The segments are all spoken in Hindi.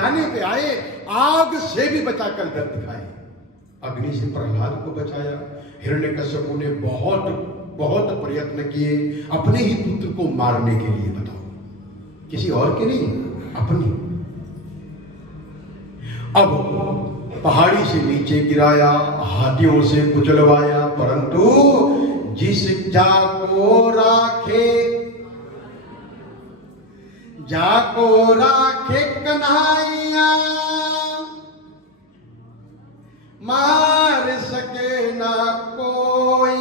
बचाने पे आए, आग से भी बचाकर दर दिखाए। अग्नि से प्रहलाद को बचाया। हिरण्यकश्यप ने बहुत बहुत प्रयत्न किए अपने ही पुत्र को मारने के लिए। बताओ, किसी और के नहीं, अपनी। अब पहाड़ी से नीचे गिराया, हाथियों से कुचलवाया, परंतु जिस जाको राखे कन्हैया, मार सके ना कोई।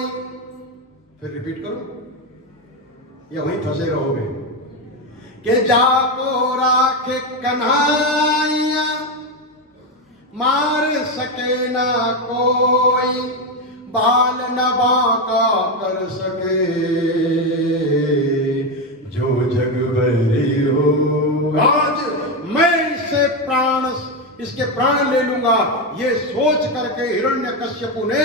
फिर रिपीट करो या वहीं फंसे रहोगे? कि जाको राखे कन्हैया, मार सके ना कोई, बाल न बांका कर सके, जो जग बरी हो। आज मैं इसके प्राण ले लूंगा, ये सोच करके हिरण्यकश्यपु ने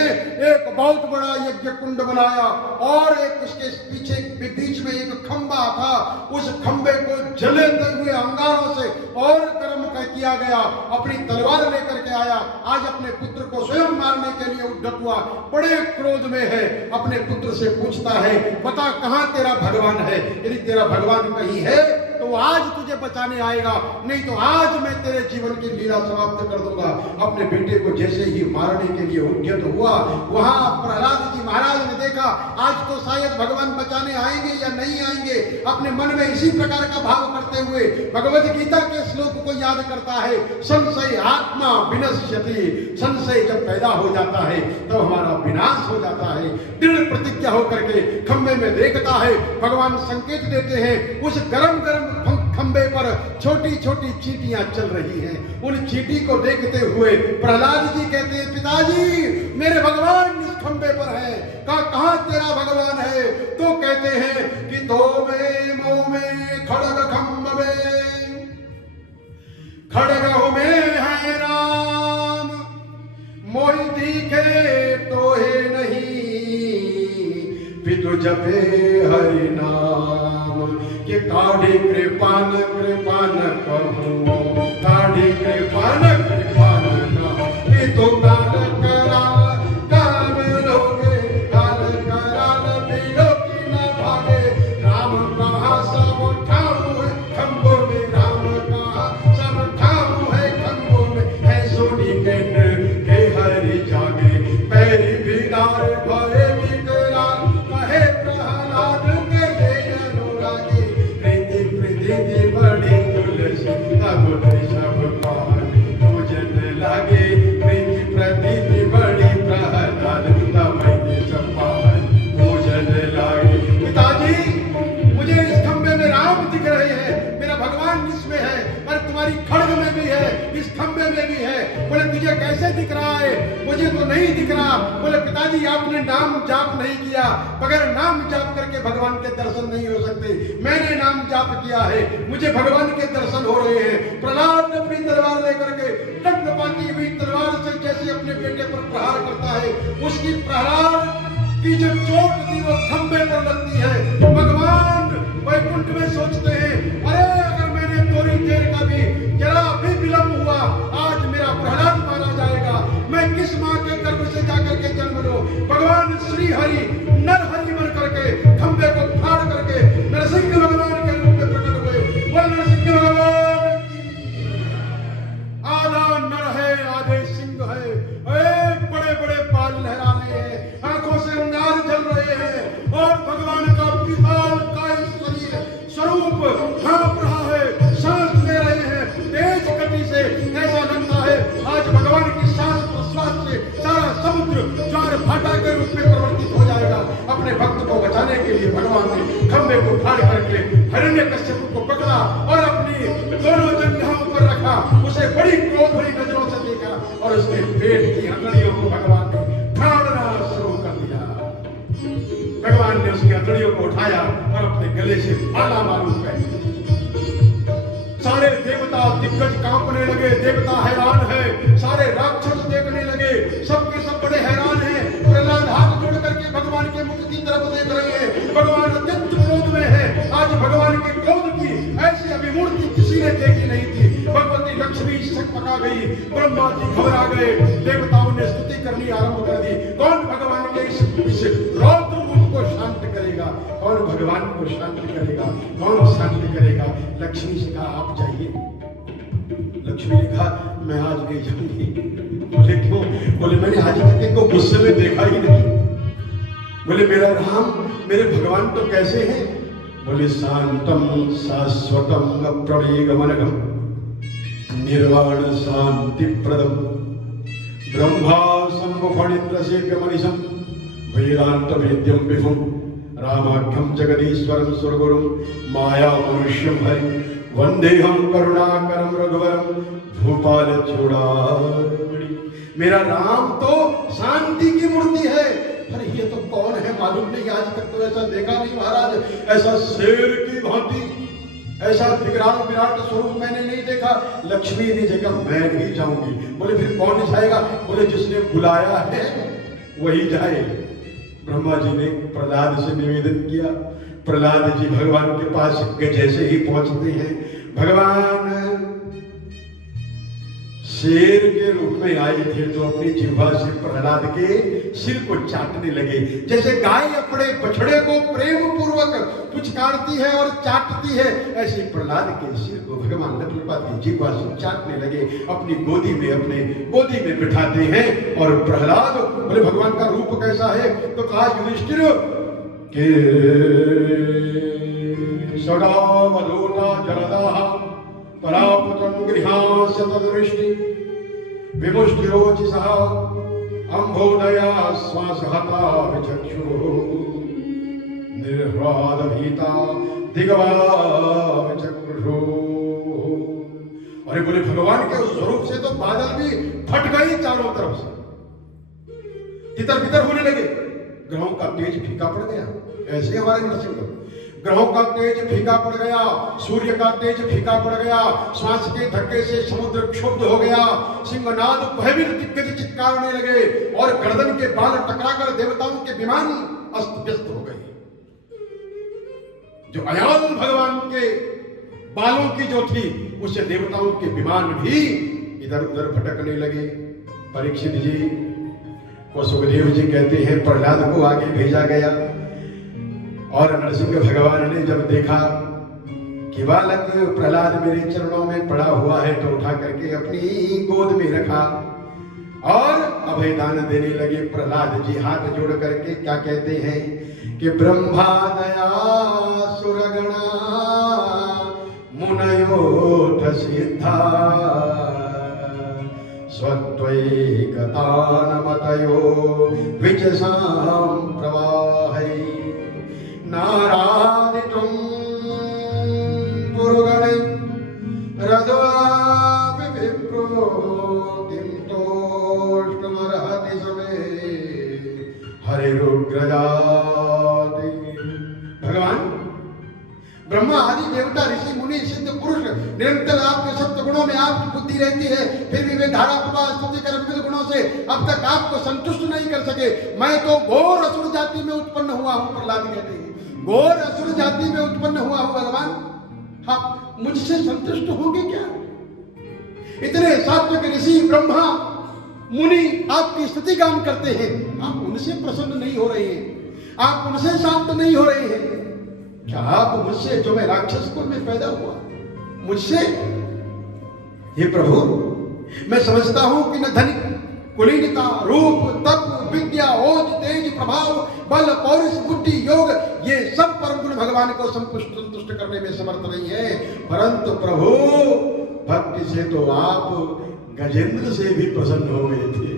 एक बहुत बड़ा यज्ञ कुंड बनाया और एक उसके पीछे बीच में एक खंबा था। उस खंबे को जलते हुए अंगारों से और गर्म कर किया गया। अपनी तलवार लेकर के आया। आज अपने पुत्र को स्वयं मारने के लिए उद्यत हुआ, बड़े क्रोध में है। अपने पुत्र से पूछता है, बता कहां तेरा भगवान है? यदि तेरा भगवान कहीं है तो आज तुझे बचाने आएगा, नहीं तो आज मैं तेरे जीवन की लीला समाप्त कर दूंगा। अपने बेटे को जैसे ही मारने के लिए उद्यत हुआ, वहां प्रहलाद जी महाराज ने देखा आज तो शायद भगवान बचाने आएंगे या नहीं आएंगे। अपने मन में इसी प्रकार का भाव करते हुए भगवद गीता के श्लोक को याद करता है, संशय आत्मा विनश्यति। संशय जब पैदा हो जाता है तब हमारा विनाश हो जाता है। दृढ़ प्रतिज्ञा होकर के खंबे में देखता है, भगवान संकेत देते हैं। उस गरम गरम खंबे पर छोटी छोटी चींटियां चल रही हैं। उन चींटी को देखते हुए प्रहलाद जी कहते हैं, पिताजी मेरे भगवान इस खंबे पर है। कहां तेरा भगवान है? तो कहते हैं कि तो में मोह में खड़ग खंब में, खड़ग में है राम, मोहि दिखे तो है नहीं, पितु जपे हरि नाम। कि काढ़ी कृपान कृपान कहूँ, काढ़ी कृपान कृपान कहूँ, पितु काल कराल काल लोगे, काल कराल बिलो की न भागे। राम कहा सब ठाऊ है खंबों में, राम कहा सब ठाऊ है खंबों में, है सोनी के हरि जागे, पैरी बिगाड़ भरे विकराल, कहे प्रहलाद के ये अनुरागी, प्रीति बड़ी तुलसी तब सब पानी पूजन लागे, प्रीति प्रतीति बड़ी प्रहलाद तब सब पानी पूजन लागे। पिताजी मुझे इस खंबे में राम दिख रहे हैं, मेरा भगवान इसमें है, पर तुम्हारी खड्ग में भी है, इस खंबे में भी है। बोले तुझे कैसे दिख रहा है? मुझे तो नहीं दिख रहा। बोले पिताजी आपने नाम जाप नहीं किया, बगैर नाम जाप करके भगवान के दर्शन नहीं हो सकते। मैंने नाम जाप किया है, मुझे भगवान के दर्शन हो रहे हैं। प्रहलाद ने अपनी तलवार लेकर के टकटपाती हुई तलवार से जैसे अपने बेटे पर प्रहार करता है, उसकी प्रहार की जो चोट थी वो खंबे पर लगती है। भगवान वैकुंठ में सोचते हैं, अरे अगर मैंने थोड़ी देर का भी जरा भी विलंब हुआ, आज मेरा प्रहलाद मारा जाएगा। मैं किस माँ के गर्भ से जाकर के जन्म लूं? भगवान श्री हरि नर हरि बन करके खंबे को फाड़ करके नरसिंह भगवान के रूप में प्रकट हुए। बोल नरसिंह भगवान, आधा नर है आधे सिंह है, बड़े बड़े बाल लहरा रहे हैं, आंखों से अंगार जल रहे हैं और भगवान का विशाल काय शरीर स्वरूप कांप रहा है, सांस ले रहे हैं तेज गति से। ऐसा लगता है आज भगवान की सांस प्रश्वास से सारा समुद्र ज्वार भाटा के रूप में परिवर्तित हो जाएगा। अपने भक्त को बचाने के लिए भगवान ने खंबे को फाड़ करके हिरण्यकश्यप को पकड़ा और अपनी दोनों जंघाओं पर रखा। उसे बड़ी क्रोध भरी नजरों से देखा और उसके पेट की हथेलियों को भगवान ने फाड़ना शुरू कर दिया। भगवान ने उसकी हथेलियों को उठाया और अपने गले से माला मालूम कर। सारे देवता दिग्गज कांपने लगे, देवता हैरान है, सारे राक्षस देखने लगे, सबके सब बड़े हैरान हैं। प्रहलाद हाथ जोड़ करके भगवान के मुख की तरफ देख रहे हैं। भगवान अत्यंत क्रोध में है। आज भगवान के क्रोध की ऐसी अभिमूर्ति किसी ने देखी नहीं थी। भगवती लक्ष्मी गई। ब्रह्मा जी घबरा गए, देवताओं ने स्तुति करनी आरंभ कर दी। कौन भगवान के इस रौद्र रूप को शांत करेगा? कौन भगवान को शांत करेगा? कौन शांत करेगा? लक्ष्मी से कहा आप जाइए। लक्ष्मी ने कहा मैं आज नहीं जाऊंगी। बोले क्यों? बोले मैंने आज तक इनको गुस्से में देखा ही नहीं। बोले मेरा राम, मेरे भगवान तो कैसे हैं? बोले शांतम शाश्वतम अप्रमेयगमनगम निर्वाण शांति प्रदम ब्रह्मा संभुफणीन्द्र सेव्य मनीषम वेदांत वेद्यम विभुम रामाख्यम जगदीश्वरम सुरगुरुम माया मनुष्यम हरि वंदेहम करुणाकरम रघुवरम भूपाल चूड़ामणि। मेरा राम तो शांति की मूर्ति है। अरे ये तो कौन है मालूम नहीं, आज तक तो ऐसा देखा नहीं महाराज। ऐसा शेर की भांति, ऐसा विकराल विराट स्वरूप मैंने नहीं देखा। लक्ष्मी ने जगह मैं नहीं जाऊंगी। बोले फिर कौन जाएगा? बोले जिसने बुलाया है वही जाए। ब्रह्मा जी ने प्रहलाद से निवेदन किया। प्रहलाद जी भगवान के पास जैसे ही पहुंचते हैं, भगवान शेर के रूप में आए थे तो अपनी जिह्वा से प्रहलाद के सिर को चाटने लगे। जैसे गाय अपने बछड़े को प्रेम पूर्वक पुचकारती है और चाटती है, ऐसे प्रहलाद के सिर को भगवान लक्ष्मीपा की जिह्वा से चाटने लगे। अपनी गोदी में, अपने गोदी में बिठाते हैं। और प्रहलाद बोले भगवान का रूप कैसा है? तो कहा युधिष्ठिर के सदावधूता जलदाः परापुतं गृहास्य तद्दृष्टि विमुष्टिरोचिषः अम्भोदया श्वासहता विचक्षुः निर्ह्लादभीता दिग्वा विचक्षुः। अरे बोले भगवान के उस स्वरूप से तो बादल भी फट गए चारों तरफ से, तितर बितर होने लगे। ग्रहों का तेज फीका पड़ गया। ऐसे हमारे नरसिंह ग्रहों का तेज फीका पड़ गया, सूर्य का तेज फीका पड़ गया, श्वास के धक्के से समुद्र क्षुब्ध हो गया, सिंहनाद भयभीत दिग्गज चित्कारने लगे और गर्दन के बाल टकराकर देवताओं के विमान अस्त व्यस्त हो गए। जो अयाल भगवान के बालों की जो थी, उससे देवताओं के विमान भी इधर उधर भटकने लगे। परीक्षित जी को सुखदेव जी कहते हैं प्रहलाद को आगे भेजा गया और नरसिंह भगवान ने जब देखा कि बालक प्रहलाद मेरे चरणों में पड़ा हुआ है तो उठा करके अपनी गोद में रखा और अभयदान देने लगे। प्रहलाद जी हाथ जोड़ करके क्या कहते हैं कि ब्रह्मा दया सुरगणा मुनयोथ सिद्धा स्वत्वैकतानमतयो विचसां प्रवाहै नारादितुं पुरुगणे रघुवापि विप्रो किं तोष्टुमर्हति समे हरिरुग्रजाति। भगवान ब्रह्मा आदि देवता ऋषि मुनि सिद्ध पुरुष निरंतर आपके सप्त गुणों में आपकी बुद्धि रहती है, फिर भी वे धारा प्रवाह स्तुति कर विविध गुणों से अब तक आपको संतुष्ट नहीं कर सके। मैं तो घोर असुर जाति में उत्पन्न हुआ हूं। प्रहलाद कहते हैं घोर असुर जाति में उत्पन्न हुआ हूं। भगवान आप मुझसे संतुष्ट होंगे क्या? इतने सात्विक ऋषि ब्रह्मा मुनि आपकी स्तुति गान करते हैं, आप उनसे प्रसन्न नहीं हो रहे हैं, आप उनसे शांत नहीं हो रहे हैं क्या? आप मुझसे, जो मैं राक्षस कुल में पैदा हुआ, मुझसे? हे प्रभु, मैं समझता हूं कि न धन कुलीनता रूप तप विद्या ओज तेज प्रभाव बल पौरुष बुद्धि योग ये सब परम गुण भगवान को संतुष्ट करने में समर्थ नहीं है। परंतु प्रभु भक्ति से तो आप गजेंद्र से भी प्रसन्न हो गए थे।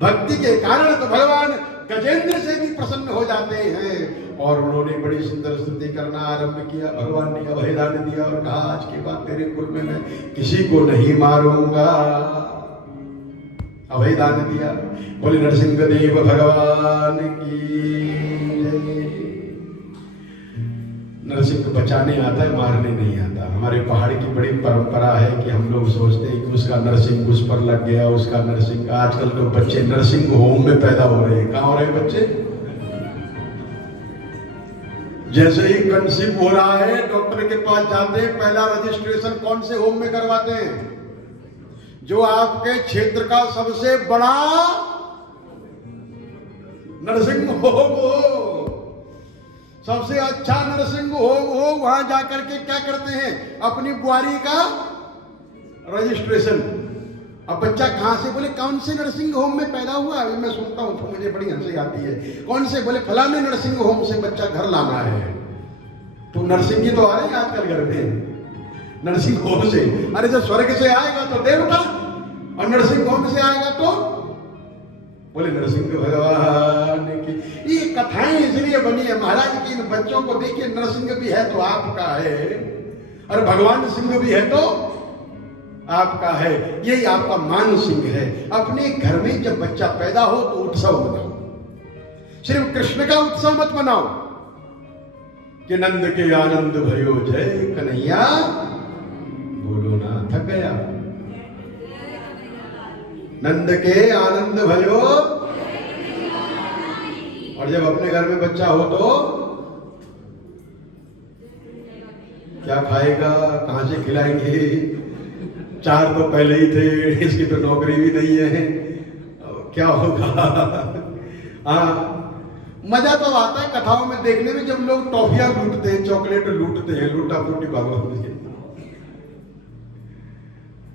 भक्ति के कारण तो भगवान गजेंद्र से भी प्रसन्न हो जाते हैं। और उन्होंने बड़ी सुंदर स्तुति करना आरंभ किया। भगवान ने अभयदान दिया और कहा आज के बाद तेरे कुल में मैं किसी को नहीं मारूंगा। अभयदान दिया। बोले नरसिंह देव भगवान की जय। नरसिंह बचाने आता है, मारने नहीं आता। हमारे पहाड़ की बड़ी परंपरा है कि हम लोग सोचते हैं कि उसका नरसिंह उस पर लग गया, उसका नरसिंह। आजकल तो बच्चे नरसिंह होम में पैदा हो रहे हैं। कहाँ हो रहे हैं बच्चे? जैसे ही कंसीव हो रहा है डॉक्टर के पास जाते हैं, पहला रजिस्ट्रेशन कौन से होम में करवाते हैं? जो आपके क्षेत्र का सबसे बड़ा नरसिंह होम हो, सबसे अच्छा नरसिंह होम हो, वहां जाकर के क्या करते हैं, अपनी बुआरी का रजिस्ट्रेशन। अब बच्चा कहां से, बोले कौन से नर्सिंग होम में पैदा हुआ, अभी मैं सुनता हूं तो मुझे बड़ी हंसी आती है। कौन से, बोले फलाने नर्सिंग होम से बच्चा घर लाना है। तो नर्सिंग जी तो आ रहे हैं आजकल घर में नर्सिंग होम से। अरे जब स्वर्ग से आएगा तो देवता, और नर्सिंग होम से आएगा तो बोले नरसिंह भगवान की। ये कथाएं इसलिए बनी है महाराज की, इन बच्चों को देखिए, नरसिंह भी है तो आपका है, और भगवान सिंह भी है तो आपका है। यही आपका मान सिंह है। अपने घर में जब बच्चा पैदा हो तो उत्सव मनाओ, सिर्फ कृष्ण का उत्सव मत मनाओ कि नंद के आनंद भयो जय कन्हैया बोलो ना थक गया। नंद के आनंद भयो, और जब अपने घर में बच्चा हो तो क्या खाएगा, कहां से खिलाएंगे, चार तो पहले ही थे, इसकी तो नौकरी भी नहीं है, क्या होगा। हाँ, मजा तो आता है कथाओं में देखने में, जब लोग टॉफियां लूटते हैं, चॉकलेट लूटते हैं, लूटा फूटी भगवान जी।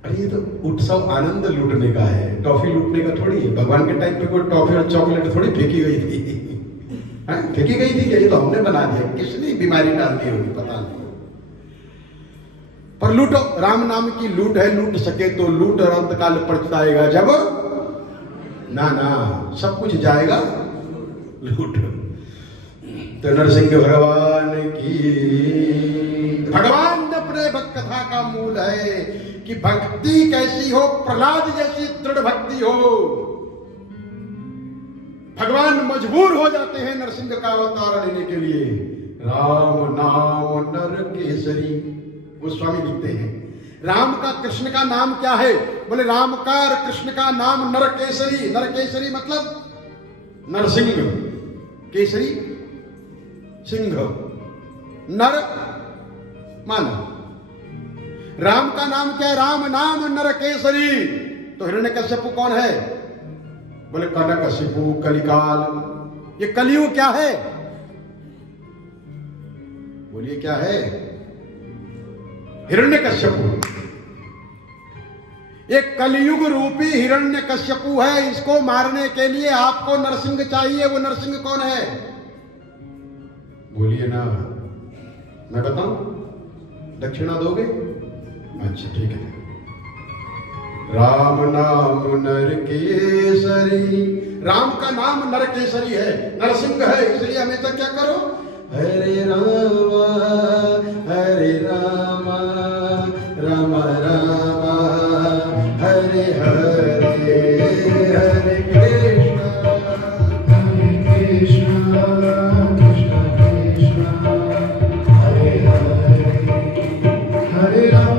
अरे ये तो उत्सव आनंद लूटने का है, टॉफी लूटने का थोड़ी है। भगवान के टाइम पे कोई टॉफी और चॉकलेट थोड़ी फेंकी गई थी। फेंकी गई थी क्या, ये तो हमने बना दिया, किसने बीमारी डाल दी होगी पता नहीं। पर लूटो, राम नाम की लूट है, लूट सके तो लूट, और अंतकाल पछताएगा जब, ना ना सब कुछ जाएगा लूट। तो नरसिंह भगवान की, भगवान अपने भक्त कथा का मूल है कि भक्ति कैसी हो, प्रहलाद जैसी दृढ़ भक्ति हो। भगवान मजबूर हो जाते हैं नरसिंह का अवतार लेने के लिए। राम नाम नर केसरी, गोस्वामी लिखते हैं। राम का, कृष्ण का नाम क्या है, बोले राम का और कृष्ण का नाम नर केसरी। नर केसरी मतलब नरसिंह, केसरी सिंह, नर मानव। राम का नाम क्या है, राम नाम नर केसरी। तो हिरण्यकश्यप कौन है, बोले कनकशिपु कलिकाल। ये कलियुग क्या है, बोलिए क्या है, हिरण्यकश्यप। एक कलियुग रूपी हिरण्यकश्यपु है, इसको मारने के लिए आपको नरसिंह चाहिए। वो नरसिंह कौन है, बोलिए ना, मैं बताऊं, दक्षिणा दोगे, अच्छा ठीक है। राम नाम नर केसरी, राम का नाम नर केसरी है, नरसिंह है, इसलिए हमेशा क्या करो, हरे राम राम राम हरे हरे, हरे कृष्ण कृष्ण कृष्ण हरे हरे, हरे राम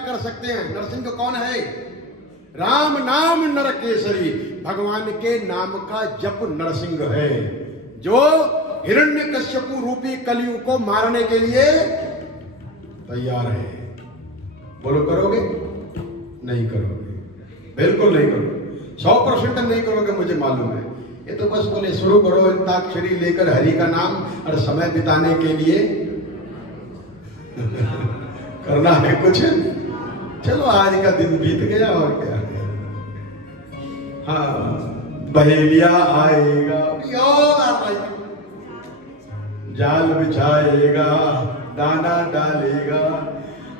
कर सकते हैं। नरसिंह कौन है, राम नाम नर केसरी, भगवान के नाम का जप नरसिंह है, जो हिरण्यकश्यपु रूपी कलियुग को मारने के लिए तैयार है। बोलो करोगे, नहीं करोगे, बिल्कुल नहीं करोगे, 100% नहीं करोगे, मुझे मालूम है। ये तो बस बोले शुरू करो अंताक्षरी लेकर हरि का नाम, और समय बिताने के लिए करना है कुछ, चलो आज का दिन बीत गया और क्या है। हाँ, बहेलिया आएगा, जाल बिछाएगा, दाना डालेगा,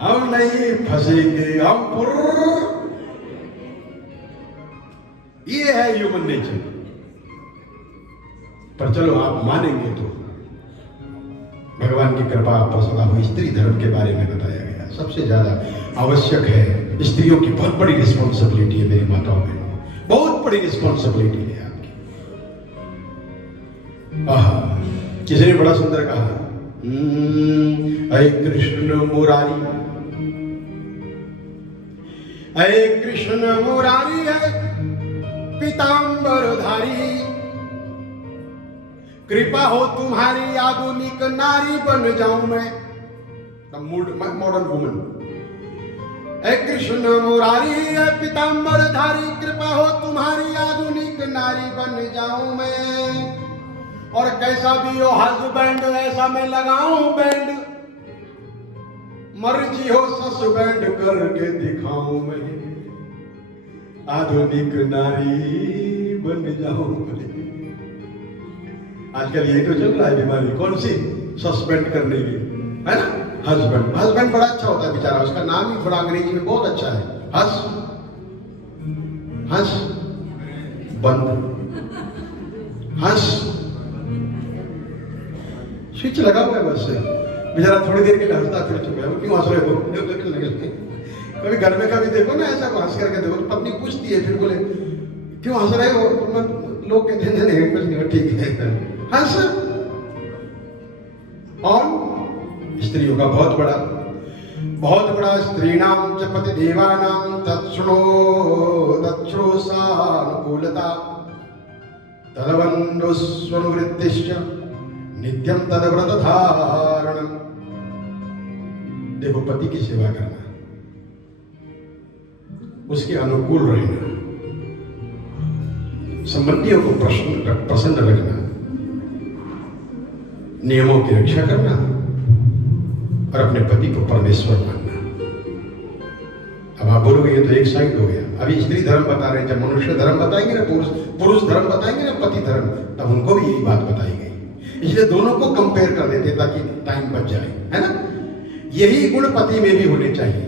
हम नहीं फंसेंगे, हम ये है ह्यूमन नेचर। पर चलो आप मानेंगे तो भगवान की कृपा आप पर सदा हो। स्त्री धर्म के बारे में बताया गया, सबसे ज्यादा आवश्यक है। स्त्रियों की बहुत बड़ी रिस्पॉन्सिबिलिटी है मेरी माताओं में, बहुत बड़ी रिस्पॉन्सिबिलिटी है आपकी। किसी ने बड़ा सुंदर कहा, अय कृष्ण मुरारी, अय कृष्ण मुरारी है पीतांबरधारी, कृपा हो तुम्हारी आधुनिक नारी बन जाऊं मैं, मॉडर्न वुमन। ऐ कृष्ण मुरारी है पीतांबरधारी, कृपा हो तुम्हारी आधुनिक नारी बन जाऊं मैं। और कैसा भी हो हस्बैंड ऐसा मैं लगाऊं बैंड, मर्जी हो सस्पेंड करके दिखाऊं मैं, आधुनिक नारी बन जाऊं मैं। आजकल ये तो चल रहा है बीमारी, कौन सी? सस्पेंड करने की, है ना? हस्बैंड। हस्बैंड बड़ा अच्छा होता है बेचारा, उसका नाम ही थोड़ा अंग्रेजी में बहुत अच्छा है, हस हंस बंद, हंस स्विच लगा हुआ है बस से, बेचारा थोड़ी देर के लिए हंसता फिर चुप है। क्यों हंस रहे हो? कभी घर में कभी देखो ना ऐसा हंस करके देखो, पत्नी पूछती है फिर बोले क्यों हंस रहे हो? लोग कहते हैं नहीं कुछ नहीं, ठीक है हंस। और स्त्रियों का बहुत बड़ा स्त्रीणाम च पति देवानाम तत्सुनो सानुकूलता तदवन्नुस्वनुवृत्तिश्च नित्यम तदव्रत धारणम। देखो, पति की सेवा करना, उसके अनुकूल रहना, संबंधियों को प्रसन्न रखना, नियमों की रक्षा करना और अपने पति को परमेश्वर मानना। अब आप बोलोगे ये तो एक साइड हो गया, अभी स्त्री धर्म बता रहे हैं, जब मनुष्य धर्म बताएंगे ना, पुरुष धर्म बताएंगे ना, पति धर्म, तब उनको भी यही बात बताई गई। इसलिए दोनों को कंपेयर कर देते ताकि टाइम बच जाए, है ना? यही गुण पति में भी होने चाहिए।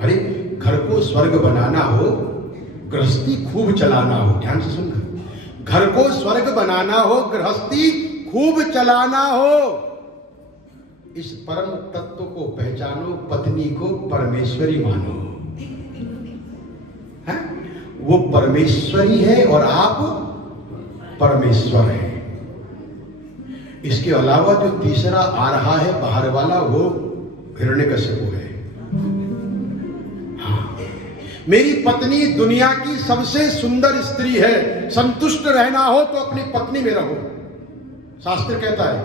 अरे घर को स्वर्ग बनाना हो, गृहस्थी खूब चलाना हो, ध्यान से सुनना, घर को स्वर्ग बनाना हो, गृहस्थी खूब चलाना हो, इस परम तत्व को पहचानो, पत्नी को परमेश्वरी मानो। है? वो परमेश्वरी है और आप परमेश्वर हैं। इसके अलावा जो तीसरा आ रहा है बाहर वाला, वो हिरण्यकश्यप है। मेरी पत्नी दुनिया की सबसे सुंदर स्त्री है, संतुष्ट रहना हो तो अपनी पत्नी में रहो, शास्त्र कहता है।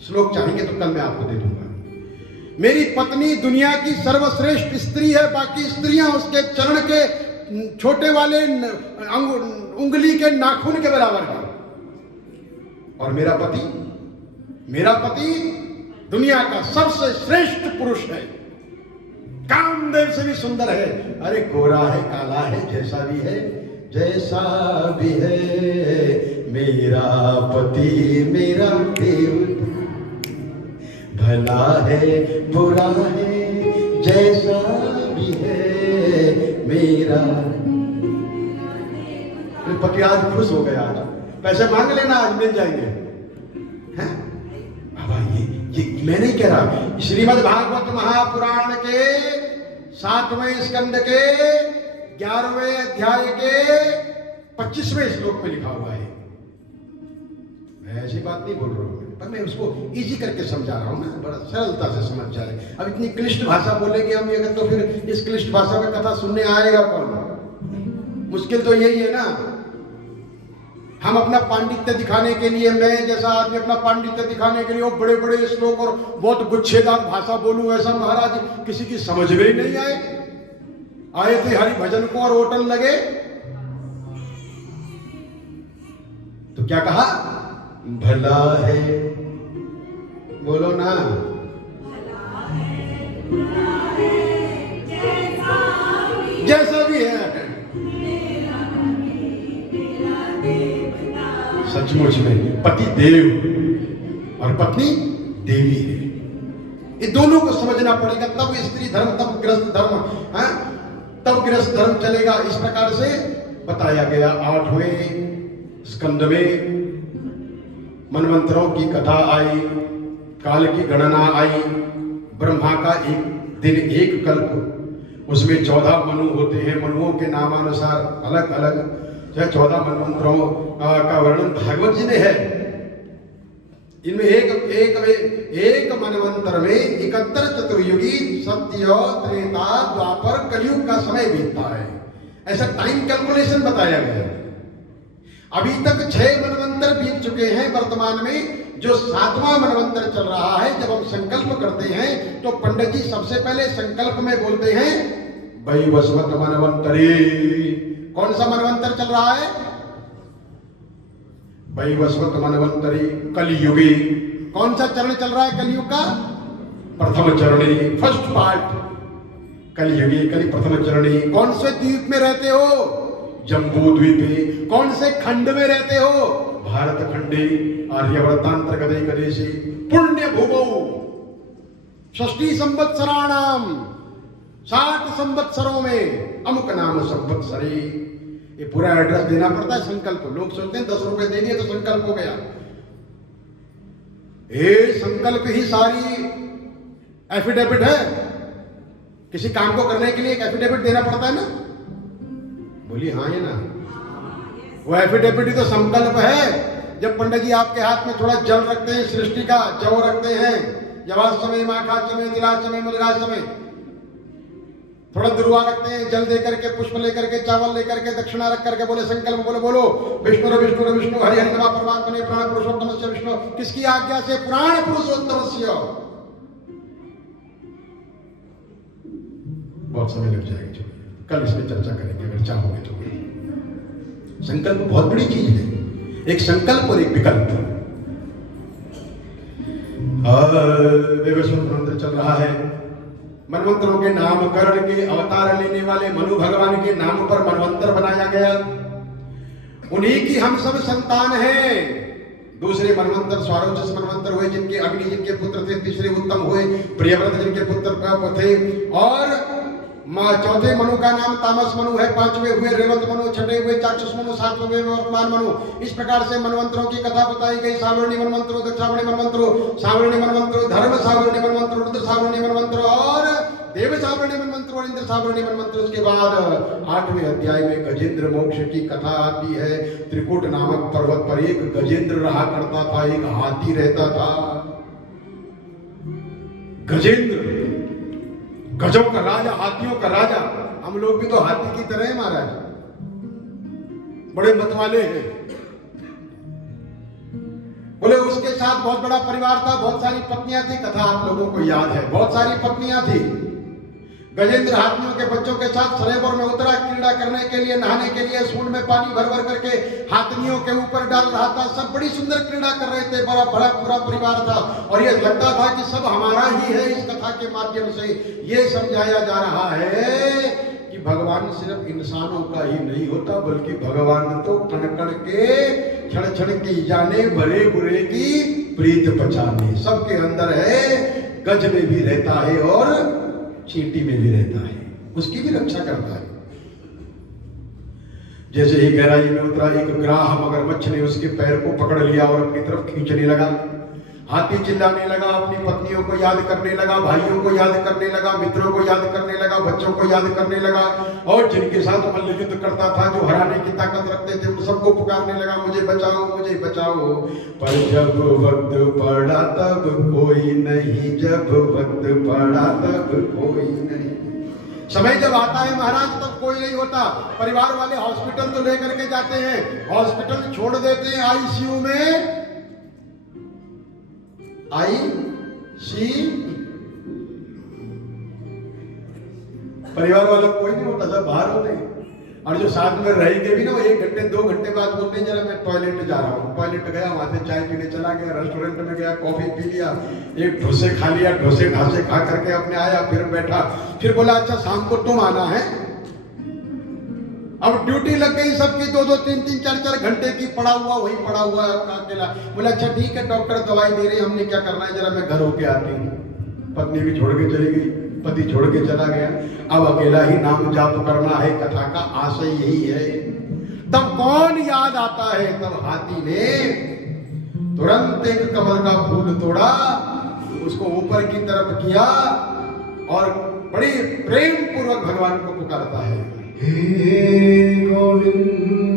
श्लोक चाहेंगे तो कल मैं आपको दे दूंगा। मेरी पत्नी दुनिया की सर्वश्रेष्ठ स्त्री है, बाकी स्त्रियां उसके चरण के छोटे वाले उंगली के नाखून के बराबर है। और मेरा पति दुनिया का सबसे श्रेष्ठ पुरुष है, कामदेव से भी सुंदर है। अरे गोरा है, काला है, जैसा भी है मेरा पति मेरा देव, भला है बुरा है जैसा भी है मेरा पति। आज खुश हो गया, आज पैसे मांग लेना, आज मिल जाएंगे, हैं? ये मैं नहीं कह रहा, श्रीमद् भागवत महापुराण के 7वें स्कंद के 11वें अध्याय के 25वें श्लोक में लिखा हुआ है। मैं ऐसी बात नहीं बोल रहा हूं, पर मैं उसको इजी करके समझा रहा हूं ना, बड़ा सरलता से समझ जाए। अब इतनी क्लिष्ट भाषा बोलेंगे हम अगर, तो फिर इस क्लिष्ट भाषा में कथा सुनने आएगा कौन? मुश्किल तो यही है ना। हम अपना पांडित्य दिखाने के लिए, मैं जैसा आदमी अपना पांडित्य दिखाने के लिए वो बड़े बड़े श्लोक और बहुत गुच्छेदार भाषा बोलूं, ऐसा महाराज किसी की समझ में ही नहीं आए थे हरि भजन को और होटल लगे। तो क्या कहा? भला है, बोलो ना, जैसा भी है। सचमुच में पति देव और पत्नी देवी है, ये दोनों को समझना पड़ेगा, तब स्त्री धर्म, तब गृहस्थ धर्म, तब गृहस्थ धर्म चलेगा। इस प्रकार से बताया गया 8वें स्कंद में। मनवंतरों की कथा आई, काल की गणना आई, ब्रह्मा का एक दिन एक कल्प, उसमें 14 मनु होते हैं। मनुओं के नामानुसार अलग अलग 14 मनमंत्रों का वर्णन भागवत जी ने है। इनमें एक मनवंतर में 71 चतुर्युगी सत्य, त्रेता, द्वापर, कलयुग का समय बीतता है, ऐसा टाइम कैलकुलेशन बताया गया है। अभी तक 6 मनवंतर बीत चुके हैं। वर्तमान में जो 7वां मनवंतर चल रहा है, जब हम संकल्प करते हैं तो पंडित जी सबसे पहले संकल्प में बोलते हैं वैवस्वत मनवंतरी। कौन सा मनवंतर चल रहा है? वैवस्वत मनवंतरी कलियुगी। कौन सा चरण चल रहा है कलियुग का? प्रथम चरणी, फर्स्ट पार्ट कलियुगी, कलि प्रथम चरणी। कौन से द्वीप में रहते हो? जम्बू द्वीपे। कौन से खंड में रहते हो? भारत खंडे, आर्यवर्तांतर्गत देशे, पुण्य भूमौ, षष्ठी संवत्सराणाम, 60 संवत्सरों में अमुक नाम संवत्सरी। ये पूरा एड्रेस देना पड़ता है संकल्प। लोग सोचते हैं 10 रुपए दे दिए तो संकल्प हो गया। ये संकल्प ही सारी एफिडेविट है। किसी काम को करने के लिए एक एफिडेविट देना पड़ता है ना? बोलिए हाँ या ना? वो एफिडेविट ही तो संकल्प है। जब पंडित जी आपके हाथ में थोड़ा जल रखते हैं, सृष्टि का जव रखते हैं, जवाब समय, माखा समय, तिला समय, मुद्रा समय, थोड़ा दुर्वा रखते हैं, जल दे करके, पुष्प लेकर के, चावल लेकर के, दक्षिणा रख करके बोले संकल्प, बोलो बोलो विष्णु विष्णु विष्णु हरि हरि नमः परमात्मने प्राण पुरुषोत्तम से विष्णु। किसकी आज्ञा से? प्राण पुरुषोत्तम से। बहुत समय लग जाएगा, कल इसमें चर्चा करेंगे अगर चाहोगे तो। संकल्प बहुत बड़ी चीज है। एक संकल्प और एक विकल्प। मनवंतर चल रहा है। मनवंतरों के नामकरण के अवतार लेने वाले मनु भगवान के नाम पर मनवंतर बनाया गया। उन्हीं की हम सब संतान हैं। दूसरे मनवंतर स्वारोचस मनवंतर हुए, जिनके अग्नि जिनके पुत्र थे। तीसरे उत्तम हुए प्रियव्रत जिनके पुत्र थे। और चौथे मनु का नाम तामस मनु है। 5वें हुए रेवत मनु, 6वें हुए चाक्षुष मनु, 7वें वर्तमान मनु। इस प्रकार से मनवंतरों की कथा बताई गई। सावर्णी मनवंतरो, दक्षावर्णी मनवंतरो, सावर्णी मनवंतरो, धर्म सावर्णी मनवंतरो, रुद्र सावर्णी मनवंतरो और देव सावर्णी मनवंतरो और इंद्र सावर्णी मनवंतरो। उसके बाद 8वें अध्याय में गजेंद्र मोक्ष की कथा आती है। त्रिकुट नामक पर्वत पर एक गजेंद्र रहा करता था, एक हाथी रहता था। गजेंद्र, गजों का राजा, हाथियों का राजा। हम लोग भी तो हाथी की तरह है महाराज, बड़े मत वाले हैं। बोले उसके साथ बहुत बड़ा परिवार था, बहुत सारी पत्नियां थी। कथा आप लोगों को याद है, बहुत सारी पत्नियां थी। गजेंद्र हाथियों के बच्चों के साथ सरोवर में उतरा क्रीड़ा करने के लिए, नहाने के लिए। सूंड में पानी भर भर करके हाथियों के ऊपर डाल रहा था। सब बड़ी सुंदर क्रीड़ा कर रहे थे। बड़ा बड़ा पूरा परिवार था और ये लगता था कि सब हमारा ही है। इस कथा के माध्यम से ये समझाया जा रहा है कि भगवान सिर्फ इंसानों का ही नहीं होता, बल्कि भगवान तो कण कण के, क्षण क्षण की जाने, भले बुरे की प्रीत पहचाने। सबके अंदर है। गज में भी रहता है और चींटी में भी रहता है, उसकी भी रक्षा करता है। जैसे ही गहराई में उतरा, एक ग्राह मगरमच्छ ने उसके पैर को पकड़ लिया और अपनी तरफ खींचने लगा। हाथी चिल्लाने लगा, अपनी पत्नियों को याद करने लगा, भाइयों को याद करने लगा, मित्रों को याद करने लगा, बच्चों को याद करने लगा और जिनके साथ मल्ल युद्ध करता था, जो हराने की ताकत रखते थे, उन सबको पुकारने लगा, मुझे बचाओ, मुझे बचाओ। पर जब वक्त पड़ा तब कोई नहीं, जब वक्त पड़ा तब कोई नहीं। समय जब आता है महाराज तब कोई नहीं होता। परिवार वाले हॉस्पिटल तो लेकर के जाते हैं, हॉस्पिटल छोड़ देते हैं आईसीयू में। परिवार वाला कोई नहीं होता, सब बाहर होते हैं। और जो साथ में रहेंगे भी ना, वो 1 घंटे 2 घंटे बाद बोलते हैं जरा मैं टॉयलेट जा रहा हूँ। टॉयलेट गया, वहां से चाय पीने चला गया, रेस्टोरेंट में गया, कॉफी पी लिया, एक डोसे खा लिया, डोसे ढासे खा करके अपने आया, फिर बैठा, फिर बोला अच्छा शाम को तुम आना है। अब ड्यूटी लग गई सबकी, 2-2, 3-3, 4-4 घंटे की, पड़ा हुआ वही पड़ा हुआ अकेला। बोला अच्छा ठीक है, डॉक्टर दवाई दे रहे, हमने क्या करना है, जरा मैं घर होके आती हूँ। पत्नी भी छोड़ के चली गई, पति छोड़ के चला गया। अब अकेला ही नाम जाप करना है। कथा का आशय यही है। तब कौन याद आता है? तब हाथी ने तुरंत एक कमल का फूल तोड़ा, उसको ऊपर की तरफ किया और बड़ी प्रेम पूर्वक भगवान को पुकारता है, हे गोविंद